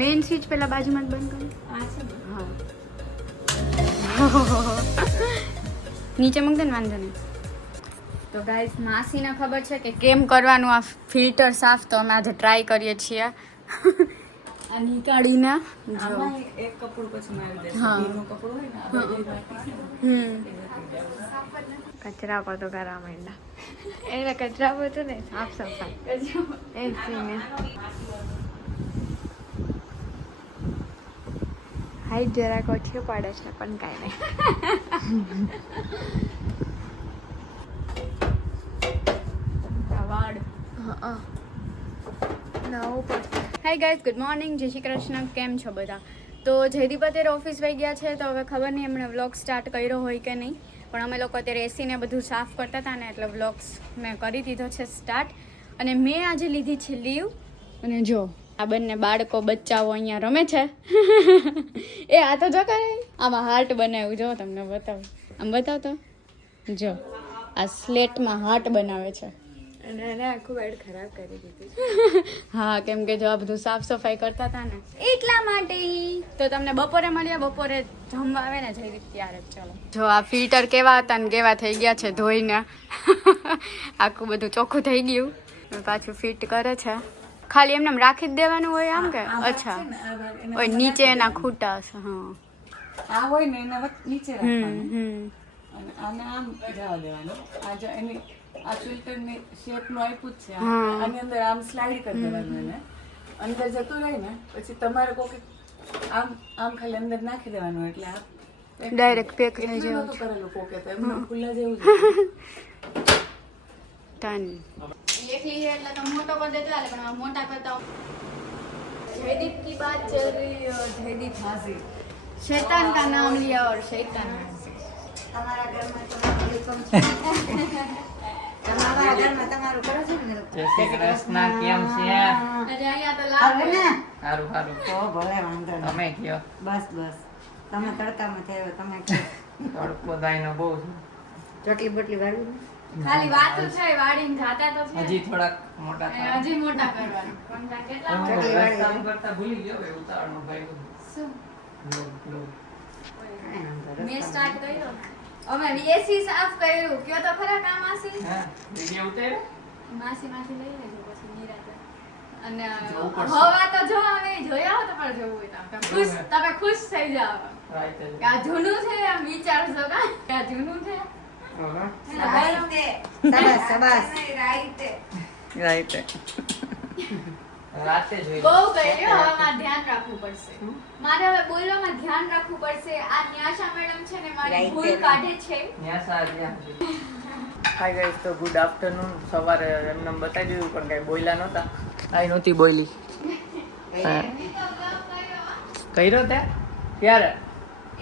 Main switch પેલા બાજુમાં જ બંધ કરો. આ છે ને? હા. નીચે મૂક દે ને, વાંધો નહીં. તો ગાઈસ માસીને ખબર છે કે કેમ કરવાનું આ ફિલ્ટર સાફ, તો અમે આજે ટ્રાય કરીએ છીએ. આ નીકાળીને આમાં એક કપડું પછી મારી દેશે. ભીનું કપડું હોય ને, આ બધી કચરા પોતો કરવા માંડ્યા. એટલે કચરા પોતો ને સાફ સફાઈ એક સીને હાઈટ જરાક ઓછી પડે છે પણ કાંઈ નહીં. વાડ હાય ગાઈઝ, ગુડ મોર્નિંગ, જય શ્રી કૃષ્ણ. કેમ છો બધા? તો જયદીપ અત્યારે ઓફિસ વહી ગયા છે, તો હવે ખબર નહીં એમણે વ્લોગ સ્ટાર્ટ કર્યો હોય કે નહીં, પણ અમે લોકો અત્યારે એસીને બધું સાફ કરતા હતા ને, એટલે વ્લોગ્સ મેં કરી દીધો છે સ્ટાર્ટ. અને મેં આજે લીધી છે લીવ. અને જો આ બંને બાળકો બચ્ચાઓ અહીંયા રમે છે. એ આ તો જો કરે, આમાં હાર્ટ બનાવ્યું, જો તમને બતાવું, આમ બતાવતો જો, આ સ્લેટમાં હાર્ટ બનાવે છે. અને એને આખું બેડ ખરાબ કરી દીધું. હા, કેમ કે જો આ બધું સાફ સફાઈ કરતા હતા ને એટલા માટે. તો તમને બપોરે મળ્યા, બપોરે જમવા આવે ને જઈ ત્યારે જ. ચાલો, જો આ ફિલ્ટર કેવા હતા ને કેવા થઈ ગયા છે ધોઈને. આખું બધું ચોખ્ખું થઈ ગયું, પાછું ફિટ કરે છે. ખાલી એમને રાખી જ દેવાનું હોય આમ કે? અચ્છા, ઓય નીચે એના ખૂટા હશે. હા, આ હોય ને એના નીચે રાખવાનું અને આને આમ જવા દેવાનું. આ જો એની આ ફિલ્ટર ની શેપ નું આપ્યું જ છે, આની અંદર આમ સ્લાઇડ કરી દેવાનું. એને અંદર જતું રહે ને પછી તમારે કોઈ આમ આમ ખાલી અંદર નાખી દેવાનું, એટલે આ ડાયરેક્ટ પેક થઈ જાય. નતું કરેલું પોકે તો એમને ખુલ્લા જેવું જ. ટન એકલી એટલે તો મોટો કરી દેતો, પણ આ મોટા કરતા जयदीप की बात चल रही है और जयदीप हाजिर शैतान का नाम लिया और शैतान हाजिर. તમારા ઘરમાં તમારું વેલકમ છે. તમારા ઘરમાં તમારું કરો છો ને. જય શ્રી કૃષ્ણ, કેમ છે? અરે અહીંયા તો લાવ હવે ને સારું સારું. તો ભલે વાંધો નહીં. તમે કયો? બસ બસ તમે તડકામાં થયો, તમે કયો. તડકો દાયનો બહુ છે. ચોટલી બોટલી વાળું ને? ખાલી વાતો છે, વાડીને જાતા તો છે. હજી થોડાક મોટા થાય. હજી મોટા કરવાના. પણ ત્યાં કેટલા મોટા? હું કામ કરતા ભૂલી ગયો ભાઈ, ઉતાવળમાં ભાઈ. શું બ્લોગ. કાંઈ વાંધો નહીં. મેં સ્ટાર્ટ કર્યો. અમે એસી સાફ કર્યું. કયો તો ખરા કામ માસી? હા, વિડિયો ઉતાર્યો? માસી લઈ લેજો પછી નિરાતે. અને જોવું પડશે. હવા તો જો અમે જોયા હો તો પણ જોવું હોય તો તમે ખુશ થઈ જાવ રાઈટ કે આ જૂનું છે. આમ વિચારશો કે આ જૂનું છે. શાબાશ શાબાશ. રાઈટ. રાતે જોઈ બહુ કર્યું. હવે મારે ધ્યાન રાખવું પડશે. મારે હવે બોલવામાં ધ્યાન રાખવું પડશે. આ ન્યાશા મેડમ છે ને મારી ભૂલ કાઢે છે. હાય ગાઈસ, તો ગુડ આફ્ટરનૂન. સવારે એમને બતાવી દીધું પણ કઈ બોલ્યા નહોતા. આઈ નહોતી બોલી. કર્યો તે ક્યારે?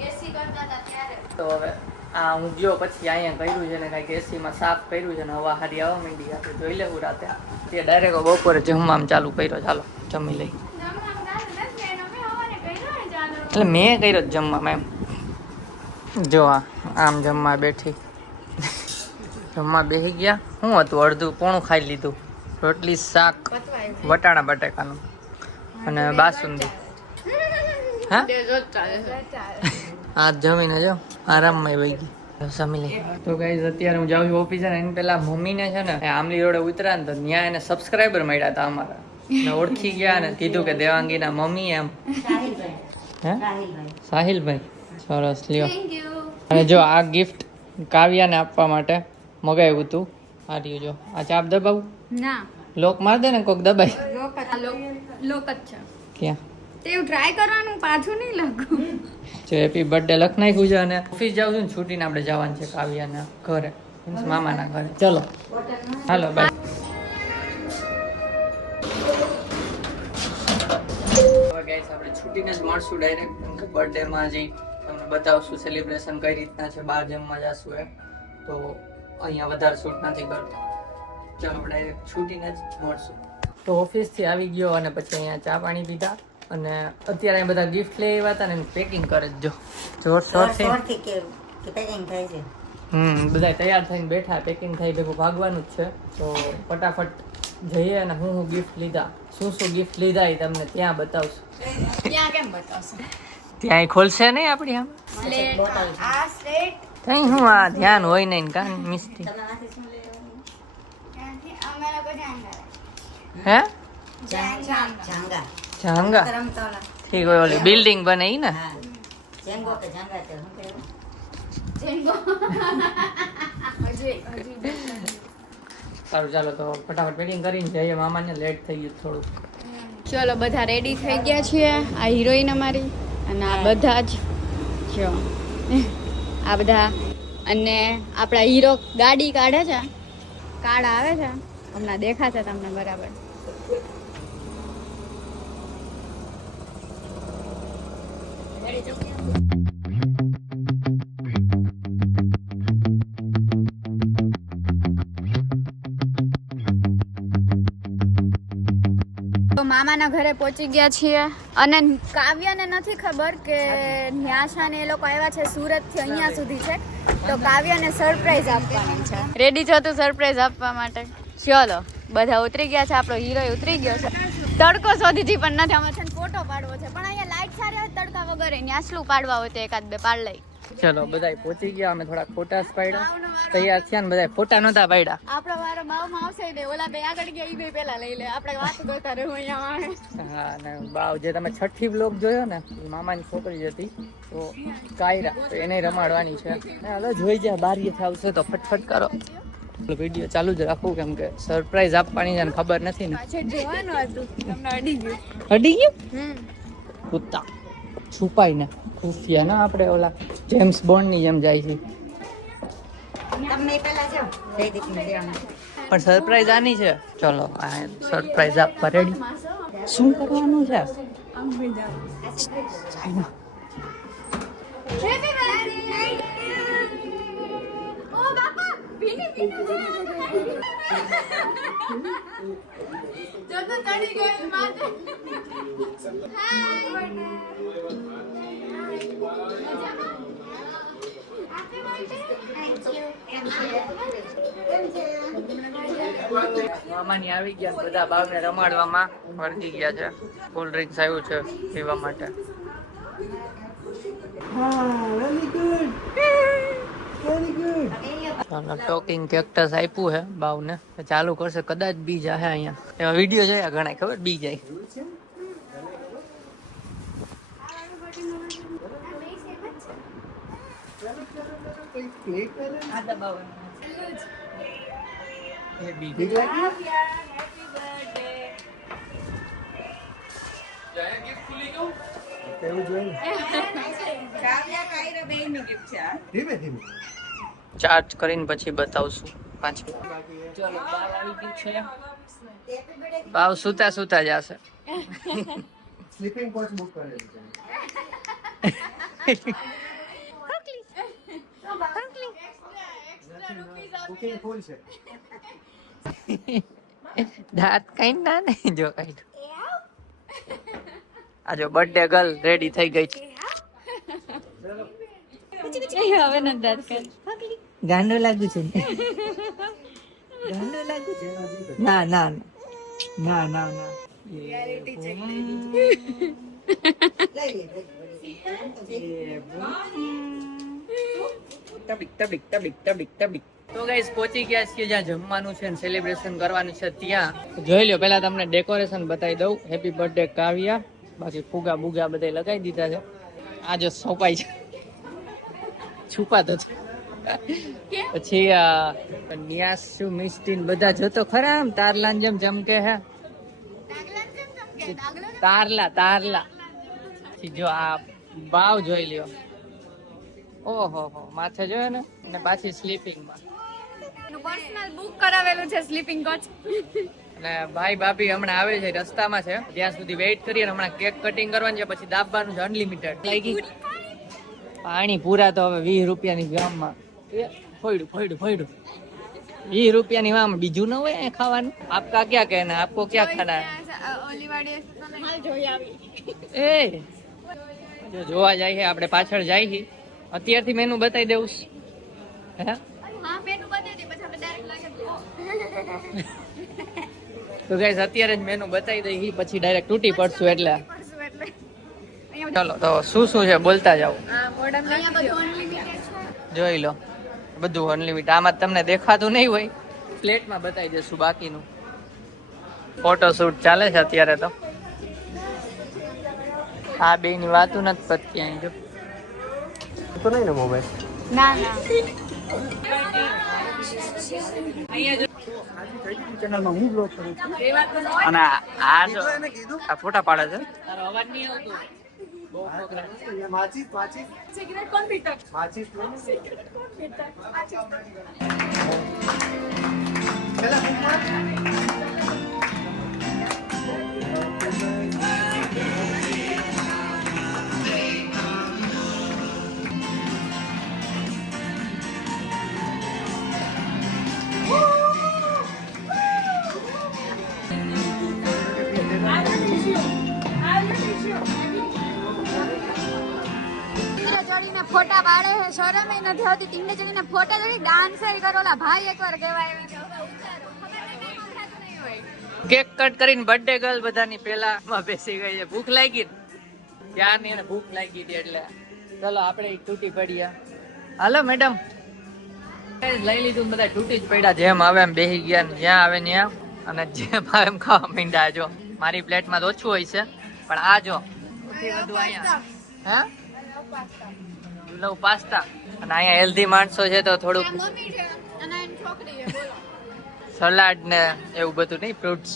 એસી કરતા હતા ત્યારે. તો હવે આ હું ગયો પછી અહીંયા કર્યું છે ને કાંઈક એસીમાં સાફ કર્યું છે ને હવા હારી આવવા માંડી. આપણે જોઈ લેવું રાતે. તે ડાયરેક્ટ બપોરે જમવામાં ચાલુ કર્યો. ચાલો જમી લઈ. એટલે મેં કર્યો જ જમવામાં એમ. જો આમ જમવા બેઠી, જમવા બેસી ગયા. શું હતું, અડધું પોણું ખાઈ લીધું. રોટલી, શાક, વટાણા બટાકાનું અને બાસુંદી. હા, આ જમીને જો આરામમાં વહી ગઈ. જમી લઈ. તો ગાઈઝ અત્યારે હું જાઉં છું ઓફિસે ને એની પહેલા મમ્મીને છે ને આમલી રોડે ઉતર્યા ને તો ત્યાં એને સબસ્ક્રાઈબર મળ્યા હતા અમારા. ને ઓળખી ગયા ને કીધું કે દેવાંગીના મમ્મી એમ. હે, સાહિલભાઈ. સરસ, લ્યો. અને જો આ ગિફ્ટ કાવ્યાને આપવા માટે મગાવ્યું હતું. આ રહ્યું જો. આ ચાપ દબાવું? ના, લોક માર દે ને કોક દબાઈ. લોક જ છે. ક્યાં? તે ટ્રાય કરવાનું, પાછું નહીં લાગુ. જો હેપી બર્થડે લખ નાખ્યું છે. અને ઓફિસ જાઉં છું ને છૂટીને આપણે જવાનું છે કાવ્યાના ઘરે, મીન્સ મામાના ઘરે. ચલો હાલો બાય. આપણે છૂટીને જ મળશું ડાયરેક્ટ, કેમ કે બર્થડેમાં હજી તમને બતાવશું સેલિબ્રેશન કઈ રીતના છે. બહાર જમવા જશું એમ, તો અહીંયા વધારે શૂટ નથી કરતો. ચાલો આપણે ડાયરેક્ટ છૂટીને જ મળશું. તો ઓફિસથી આવી ગયો અને પછી અહીંયા ચા પાણી પીધા અને અત્યારે બધા ગિફ્ટ લઈ આવ્યા હતા ને પેકિંગ કરે જો. જોરથી કે પેકિંગ થાય છે. બધા તૈયાર થઈને બેઠા. પેકિંગ થઈ ભેગું ભાગવાનું જ છે. તો ફટાફટ જઈએ અને હું ગિફ્ટ લીધા શું ગિફ્ટ લીધા એ તમને ત્યાં બતાવશું. ત્યાં કેમ બતાવશો? ત્યાં ખોલશે નહીં આપણી આમ સ્લેટ આ સ્લેટ કઈ હું આ ધ્યાન હોય નહીં ને કાન મિસ્ટી તમારાથી શું લેવાનું? ત્યાંથી અમે લોકો હે ઝાંગા જાંગા રમતા ઓલા. ઠીક હોય ઓલી બિલ્ડિંગ બને ઈ ને હા ઝેંગો કે ઝાંગા તે શું કહેવાય? જેંગો હજી સારું ચાલો તો ફટાફટ પેકિંગ કરીને જઈએ મામાને લેટ થઈ ગયું થોડુંક. ચલો બધા રેડી થઈ ગયા છીએ. આ હિરોઈન અમારી અને આ બધા જ જો આ બધા અને આપણા હીરો ગાડી કાઢે છે, કાર આવે છે હમણાં દેખાશે તમને બરાબર. તો મામાના ઘરે પહોંચી ગયા છીએ અને કાવ્યને નથી ખબર કે ન્યાસા ને એ લોકો આવ્યા છે સુરતથી અહીંયા સુધી છે, તો કાવ્યને સરપ્રાઈઝ આપવાની છે. રેડી છો તું સરપ્રાઈઝ આપવા માટે? ચલો બધા ઉતરી ગયા છે, આપણો હીરો ઉતરી ગયો છે. તડકો શોધીથી પણ નથી, અમે છે ને ફોટો પાડવો છે પણ અહીંયા લાઈટ સારી હોય તડકા વગર ન્યાસલું પાડવા હોય તો એકાદ બે પાડ લઈ. ચલો બધા પહોંચી ગયા, અમે થોડા ફોટા પાડ્યા, તૈયાર થયા ને બધા ફોટા નતા પાડ્યા. આપણો વારો બાવમાં આવશે ને ઓલા બે આગળ ગયા, ઈ બે પેલા લઈ લે, આપણે વાત કરતા રહું અહીંયા. હા ને બાવ જે તમે છઠ્ઠી બ્લોગ જોયો ને એ મામાની છોકરી હતી તો કાયરા, તો એને રમાડવાની છે. હાલો જોઈ જાય બારીએ આવશે તો ફટફટ કરો. વિડીયો ચાલુ જ રાખવું કેમ કે સરપ્રાઈઝ આપવાની છે ને ખબર નથી ને. પાછળ જોવાનું હતું તમને અડી ગયું. અડી ગયું કૂતા છુપાઈ ને ખુફિયા ના આપણે ઓલા જેમ્સ બોન્ડ ની જેમ જાય છે. તમને પેલા જાઓ જયદીપને દેવાનું. પણ સરપ્રાઈઝ આની છે. ચલો આ સરપ્રાઈઝ આપવા રેડી. શું કરવાનું છે? મામાની આવી ગયા, બધા બાવને રમાડવામાં વળગી ગયા છે. કોલ્ડ ડ્રિંક્સ આવ્યું છે પીવા માટે. ટોકિંગ કેક્ટસ આપ્યું છે બાવને, ચાલુ કરશે કદાચ બી જાય અહીંયા. એવા વિડીયો જોયા ઘણા, ખબર બી જાય. ચાર્જ કરીને પછી બતાવશું પાછી. ચલો બાવ આવી ગયું છે. બાવ સુતા સુતા જશે. સ્લીપિંગ કોચ બુક કરેલું છે. બુકિંગ ફૂલ છે. દાંત કઈ ના ને જો કઈ. આ જો બર્થડે ગર્લ રેડી થઈ ગઈ છે. હવે ન દાંત કર. ગાંડો લાગુ છે. ગાંડો લાગુ છે. ના ના ના ના ના. તો ગાઈસ પહોંચી ગયા છીએ જ્યાં જમવાનું છે ને સેલિબ્રેશન કરવાનું છે ત્યાં. જોઈ લો પેલા તમને ડેકોરેશન બતાવી દઉં. હેપી બર્થડે કાવ્યા. બાકી ફુગા બુગા બધા લગાવી દીધા છે. આ જો સોપાઈ છે, છુપાતો છે. પછી ન્યાસુ મિસ્ટીન બધા જોતો ખરા આમ તારલા જેમ ચમકે હે. તારલા તારલા. જો આ બાવ જોઈ લ્યો. ઓહો હો માથે જોયો ને. અને પાછી સ્લીપિંગ માં પર્સનલ બુક કરાવેલું છે સ્લીપિંગ કોચ. અને ભાઈ ભાભી હમણાં આવે છે, રસ્તામાં છે, ત્યાં સુધી વેઇટ કરીએ. હમણાં કેક કટિંગ કરવાનું છે, પછી દાબવાનું છે અનલિમિટેડ. લાગી પાણી પૂરા તો હવે 20 રૂપિયાની ગામમાં ફોડ્યું 20 રૂપિયાની વામ બીજું ન હોય અહીંયા ખાવાનું. આપકા ક્યાં કહેના, આપકો ક્યાં ખાના. એ જો જોવા જાય છે આપણે પાછળ જાય છે. અત્યારથી મેનુ બતાવી દેવું. હે તો ગાઈસ અત્યારે જ મેનુ બતાવી દઈ પછી ડાયરેક્ટ તૂટી પડશું એટલે ચલો તો શું છે બોલતા જાઓ. અહીંયા બધું અનલિમિટેડ છે. જોઈ લો બધું અનલિમિટેડ. આમાં તમને દેખાતું નહીં હોય, પ્લેટમાં બતાવી દઈશું બાકીનું. ફોટોશૂટ ચાલે છે અત્યારે તો. આ બે ની વાતું નથી પતતી અહીં જો. તો નહીં ને મોબાઈલ ના ના ચેનલમાં હું બ્લોગ કરું છું. અને આ જો આ ફોટા પાડે છે. તારો અવાજ નહીં આવતો. માચીસ માચીસ સિગરેટ કોણ પીતો? માચીસ કોણ પીતા? પેલા ચડીને ફોટા પાડે છે, શરમ નથી આવતી. ટીમને ચડીને ફોટા ચડી ડાન્સ કરોલા ભાઈ એકવાર કહેવાય. કેક કટ કરીને બર્થડે ગર્લ બધાની પેલા માં બેસી ગઈ છે. ભૂખ લાગી ને ત્યાં એને ભૂખ લાગી હતી એટલે ચલો આપણે તૂટી પડ્યા. હાલો મેડમ લઈ લીધું ને બધા તૂટી જ પડ્યા. જેમ આવે એમ બેસી ગયા ને જ્યાં આવે ત્યાં અને જેમ આવે એમ ખાવા માંડ્યા. જો મારી પ્લેટમાં તો ઓછું હોય છે પણ આ જો સૌથી વધુ અહીંયા હે લવ પાસ્તા. અને અહીંયા હેલ્ધી માણસો છે તો થોડુંક મમ્મી છે અને એની છોકરી છે. બોલો સલાડ ને એવું બધું નહીં, ફ્રૂટ્સ.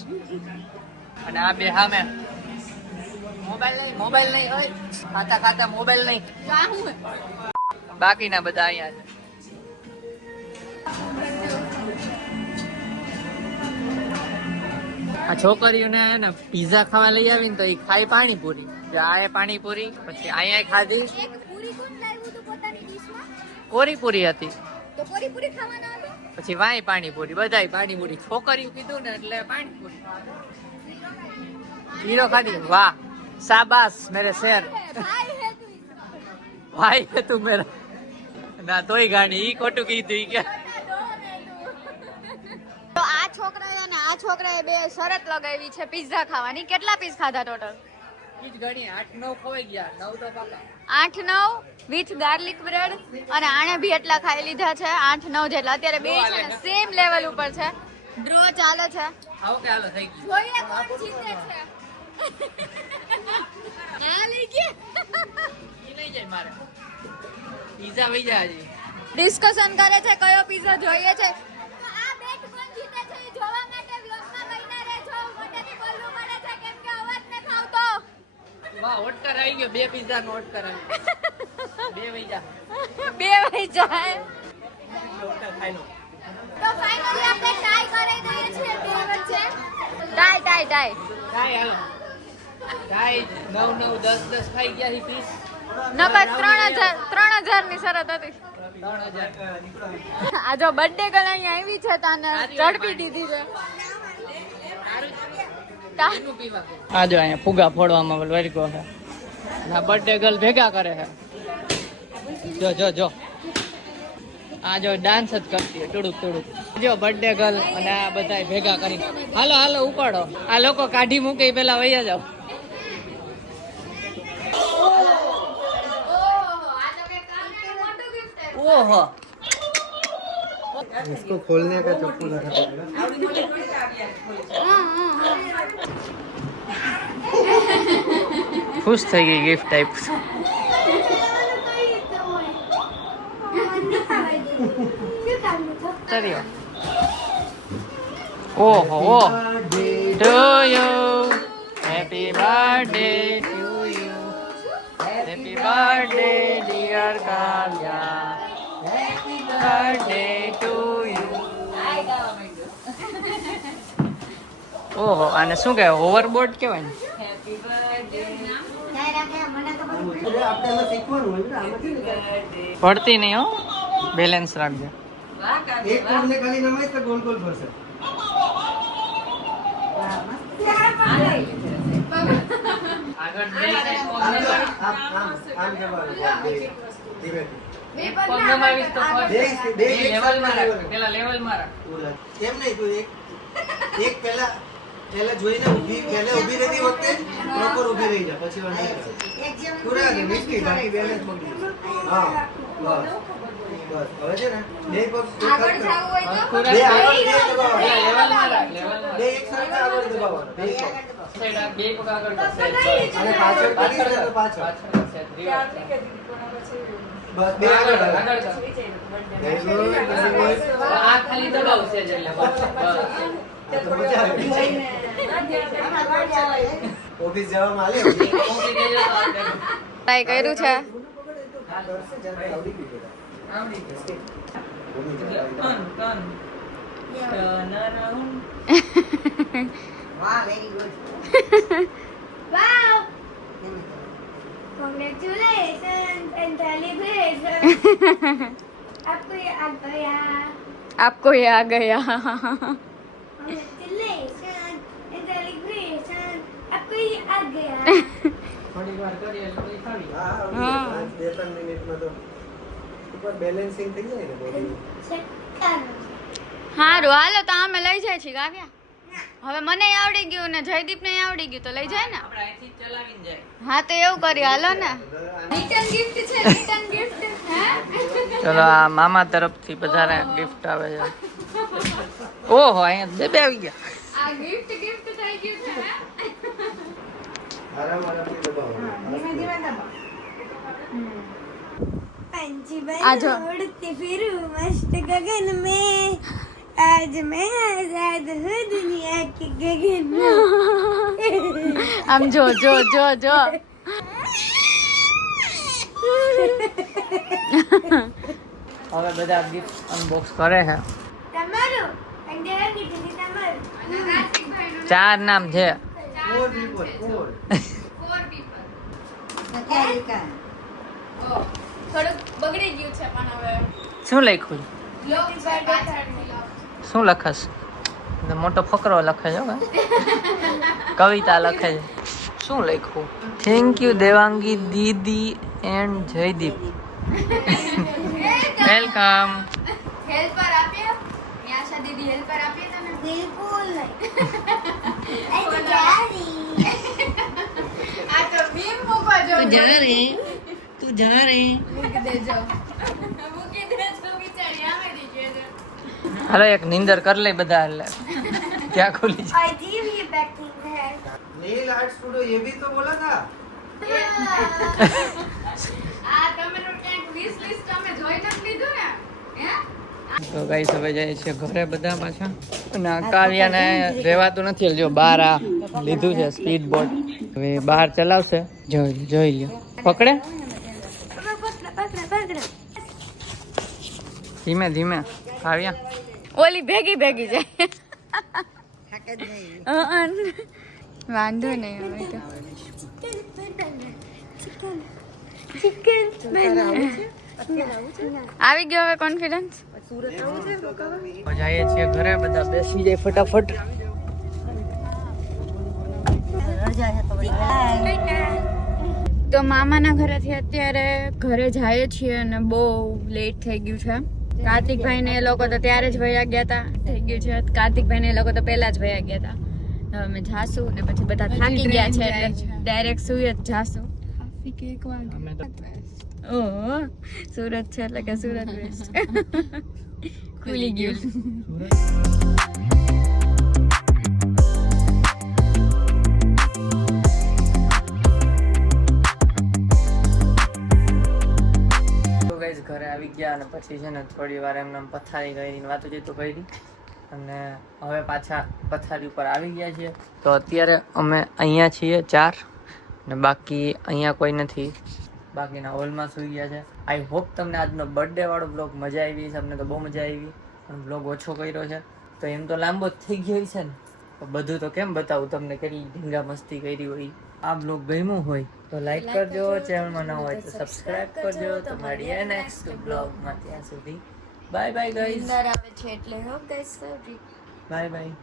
અને આ બે સામે મોબાઈલ નહીં હોય, ખાતા ખાતા મોબાઈલ નહીં. આ હું હે? બાકીના બધા અહીંયા છે. આ છોકરીઓને ને પીઝા ખાવા લઈ આવી ને તો એ ખાઈ પાણીપુરી. આ એ પાણીપુરી પછી અહીંયા ખાધી એક પૂરી કોણ લાવ્યું હતું પોતાની ડીશમાં? કોરીપુરી હતી. તો પૂરી પૂરી ખાવાના હતા. પછી વાય પાણીપુરી, બધાય પાણીપુરી. છોકરીઓ કીધું ને એટલે પાણીપુરી. હીરો ખાધી. વાહ શાબાશ મેરે શેર. ભાઈ હે તું. ભાઈ હે તું મેરા. ના તોય ગાડી ઈ ખોટું કીધું ઈ કે. તો આ છોકરાએ અને આ છોકરાએ બે શરત લગાવી છે પિઝા ખાવાની. કેટલા પીસ ખાધા ટોટલ? ઈ જ ગણી 8-9 ખવાઈ ગયા. 9 તો પાકા. 8-9 વિથ ગાર્લિક બ્રેડ. અને આણે બી એટલા ખાઈ લીધા છે 8-9 જેટલા. અત્યારે બે છે ને સેમ લેવલ ઉપર છે. ડ્રો ચાલે છે. આવો કે હાલો થઈ ગયું. જોઈએ કોણ જીતે છે. આ લઈ ગયા. ઈ લઈ જાય મારે. પીઝા વઈ જાય હજી. ડિસ્કશન કરે છે કયો પીઝા જોઈએ છે. આ બેટ કોણ જીતે છે એ જોવા માટે વ્લોગમાં બન્યા રહેજો. મોટેથી બોલવું પડે છે કેમ કે અવાજ ન આવતો. વાહ ઓટકર આવી ગયો. 2 પીઝા નો ઓટકર આવી ગયો. 2 વઈ જા. બે વહી જાય. ઓટકર ખાઈ લો. તો ફાઇનલી આપણે ટ્રાય કરી દઈએ છીએ બે વચ્ચે. ટાઈ ખાઈ હાલો. ખાઈ 9-9 10-10 ખાઈ ગયા છે પીસ. નકર 3000 ની શરત હતી. 3000. આ જો બર્થડે ગર્લ અહીંયા આવી છે તાને ઝડપી દીધી છે. આ જો અહીંયા ફુગા ફોડવામાં વર્ગો છે. આ બર્થડે ગર્લ ભેગા કરે છે. જો આ જો ડાન્સ જ કરતી હોય ટુડુક જો બર્થડે ગર્લ અને આ બધા ભેગા કરી. હાલો ઉપાડો. આ લોકો કાઢી મૂકે પેલા વૈયા જાવ. ઓહો इसको खोलने का चप्पू रखा पड़ेगा. ખુશ થઈ ગઈ ગિફ્ટ ટાઈપ. ઓહો to you happy birthday to you happy birthday dear Kavya happy birthday to you. ઓહો આને શું કહેવાય? હોવરબોર્ડ કહેવાય ને. આપણે એમાં શીખવાનું હોય ને આમાંથી ને પડતી નહીં હો. બેલેન્સ રાખજો. એક કોણને ખાલી નમાય તો ગોલ ગોલ ફરશે. આગળ આમ જવાનું. પગ નમાવીશ તો બે લેવલમાં રાખ. પેલા લેવલમાં રાખ. કેમ નહીં તું એક પહેલા પહેલા જોઈને ઊભી રહેતી વખતે પ્રોપર ઊભી રહી જા પછી વાંધો નહીં. એક જેમ પૂરા ને મિસ્ટી બાકી બેલેન્સ પકડી. હા બસ બસ હવે છે ને બે પગ આગળ જાવું હોય તો બે આગળ બે દબાવવાના. લેવલમાં રાખ, લેવલમાં. બે એક સરખા આગળ દબાવવાના. બે પગ. સાઈડ આ બે પગ આગળ કર, સાઈડ. અને પાછળ કરીશ ને તો પાછળ. પાછળ કર, સાઈડ. ત્યારથી કે દીદી પણ હવે છે. બસ બે આગળ આગળ આગળ. કર. Very good, very good. આ ખાલી દબાવશે જ એટલે બસ. આ તો મજા આવી. આમાં વાડી આવે ઓફિસ જવામાં આલે પહોંચી ગઈ તો આ કર. ટ્રાય કર્યું છે. હા દર્શે જ્યારે આવડી ગયું બેટા. આવડી ગયું. બોલી એટલે જા. ટન. વાહ very good Wow! Congratulations and celebration! आपको ये आ गया. આપકો ये आ ગયા. Congratulations and celebration! आपको ये आ गया. થોડી વાર કરીએ એટલે પછી ખાવી. હા હા. 2-3 મિનિટમાં તો ઉપર બેલેન્સિંગ થઈ જાય ને બોડી. Check करो. હારું હાલો તો અમે લઈ જાય છીએ કાવ્યા. હવે મને આવડી ગયું ને જયદીપને આવડી ગયું તો લઈ જાય ને. આપણે અહીંથી જ ચલાવીને જાય. હા તો એવું કરીએ હાલો ને. રિટર્ન ગિફ્ટ છે, રિટર્ન ગિફ્ટ. હે? ચલો આ મામા તરફથી બધાને ગિફ્ટ આવે છે. ઓહો અહીંયા બે આવી ગયા. આ ગિફ્ટ થઈ ગયું છે. હે? આરામથી દબાવો. ધીમે ધીમે દબાવો. पंछी आजो। बन उड़ती फिरूं मस्त गगन में आज मैं आजाद हूँ दुनिया के गगन में આમ જો જો જો જો. હવે બધા ગિફ્ટ અનબોક્સ કરે છે. તમારું અંડેરા કીધી તમારું 4 નામ છે. 4 people 4. क्या लिखा है થોડુંક બગડી ગયું છે પણ હવે શું લખ્યું? શું લખસ? મોટો ફકરો લખે છે હો. કવિતા લખે છે. શું લખ્યું? થેન્ક યુ દેવાંગી દીદી એન્ડ જયદીપ. વેલકમ. હેલ્પર આપીએ ન્યાશા દીદી હેલ્પર આપીએ તને. बिल्कुल नहीं ऐसे प्यारी આ તો મીમ મૂકવા જો તું જા રે. મૂકી દેજો બિચારી આવે રહી ગઈ છે. હાલો એક નીંદર કર લે બધા એટલે ક્યાં ખુલી છે. अजीब ही बैठिंग है नील आर्ट स्टूडियो ये भी तो बोला था. આ તમે ક્યાંક વિશ લિસ્ટ અમે જોઈ નથી લીધું ને હે. તો ગાઈસ હવે જાય છે ઘરે બધા પાછા. અને આ કાવ્યાને રહેવાતું નથી એટલે જો બહાર આ લીધું છે સ્પીડ બોટ. હવે બહાર ચલાવશે. જોઈ લ્યો. પકડે ધીમે ધીમે. કાવ્યા ઓલી ભેગી ભેગી જાય. थक नहीं વાંધો નહીં હવે તો. चिकन આવી ગયો હવે કોન્ફિડન્સ. જઈએ છીએ ઘરે બધા બેસી જાય ફટાફટ. તો મામાના ઘરેથી અત્યારે ઘરે જઈએ છીએ અને બહુ લેટ થઈ ગયું છે. કાર્તિકભાઈ ને એ લોકો તો ત્યારે જ વયા ગયા હતા. થઈ ગયું છે કાર્તિકભાઈ ને એ લોકો તો પહેલા જ વયા ગયા હતા. હવે અમે જાશું ને પછી બધા થાકી ગયા છે એટલે ડાયરેક્ટ સુઈ જ જાશું. અમે તો ઓહો સુરત છે એટલે કે સુરત બેસ્ટ. ખુલી ગયું. તો ગાઈસ ઘરે આવી ગયા અને પછી છે ને થોડી વાર એમને આમ પથારી કરીને વાતો કરી અને હવે પાછા પથારી ઉપર આવી ગયા છીએ. તો અત્યારે અમે અહીંયા છીએ 4 ને બાકી અહીંયા કોઈ નથી. બાકીના હોલમાં સુઈ ગયા છે. આઈ હોપ તમને આજનો બર્થડે વાળો બ્લોગ મજા આવી છે. અમને તો બહુ મજા આવી પણ બ્લોગ ઓછો કર્યો છે તો એમ તો લાંબો જ થઈ ગયો છે ને તો બધું તો કેમ બતાવું તમને કેટલી ઢીંગા મસ્તી કરી હોય. આ બ્લોગ ગમ્યું હોય તો લાઈક કરજો, ચેનલમાં ન હોય તો સબસ્ક્રાઇબ કરજો. તો મળીએ નેક્સ્ટ બ્લોગમાં. ત્યાં સુધી બાય બાય ગાઈઝ. આવે છે એટલે હો ગાઈસ. Bye bye.